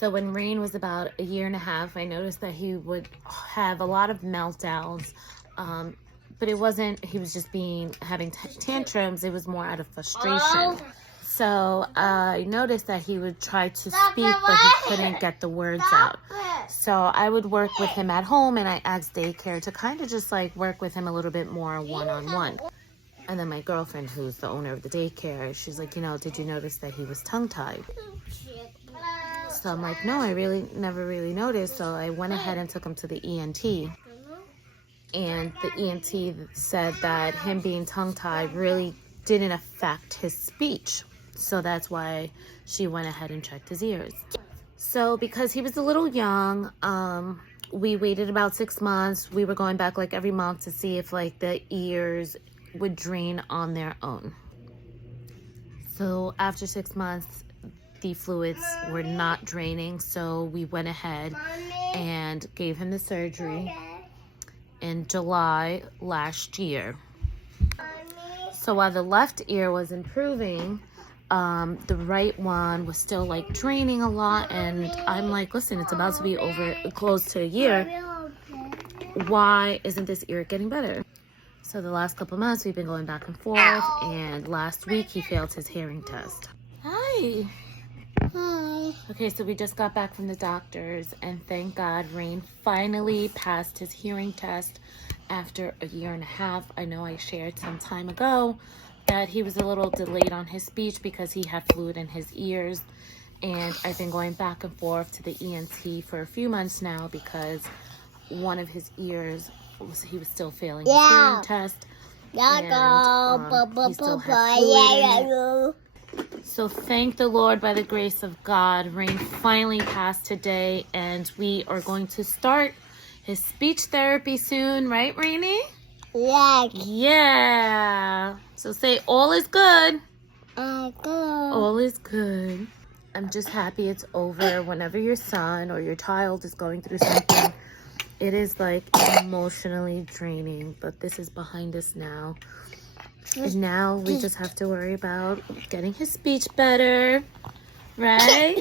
So when Rain was about 1.5 years, I noticed that he would have a lot of meltdowns. But it wasn't, he was just having tantrums. It was more out of frustration. So I noticed that he would try to speak, but he couldn't get the words out. So I would work with him at home, and I asked daycare to kind of just like work with him a little bit more one-on-one. And then my girlfriend, who's the owner of the daycare, she's like, did you notice that he was tongue-tied? So I'm like, no, I never really noticed. So I went ahead and took him to the ENT. And the ENT said that him being tongue-tied really didn't affect his speech. So that's why she went ahead and checked his ears. So because he was a little young, we waited about 6 months. We were going back like every month to see if like the ears would drain on their own. So after 6 months, the fluids were not draining. So we went ahead and gave him the surgery in July last year. So while the left ear was improving, the right one was still like draining a lot, and I'm like, listen, it's about to be close to a year. Why isn't this ear getting better? So the last couple months we've been going back and forth, and last week he failed his hearing test. Hi. Hi. Okay, so we just got back from the doctors, and thank God Rain finally passed his hearing test after 1.5 years. I know I shared some time ago that he was a little delayed on his speech because he had fluid in his ears, and I've been going back and forth to the ENT for a few months now because one of his ears he was still failing his hearing test, and he still had fluid in it. So thank the Lord, by the grace of God, Rain finally passed today, and we are going to start his speech therapy soon, right, Rainy? Yes. Yeah. So say all is good. Good. All is good. I'm just happy it's over. Whenever your son or your child is going through something, it is like emotionally draining, but this is behind us now. And now we just have to worry about getting his speech better, right?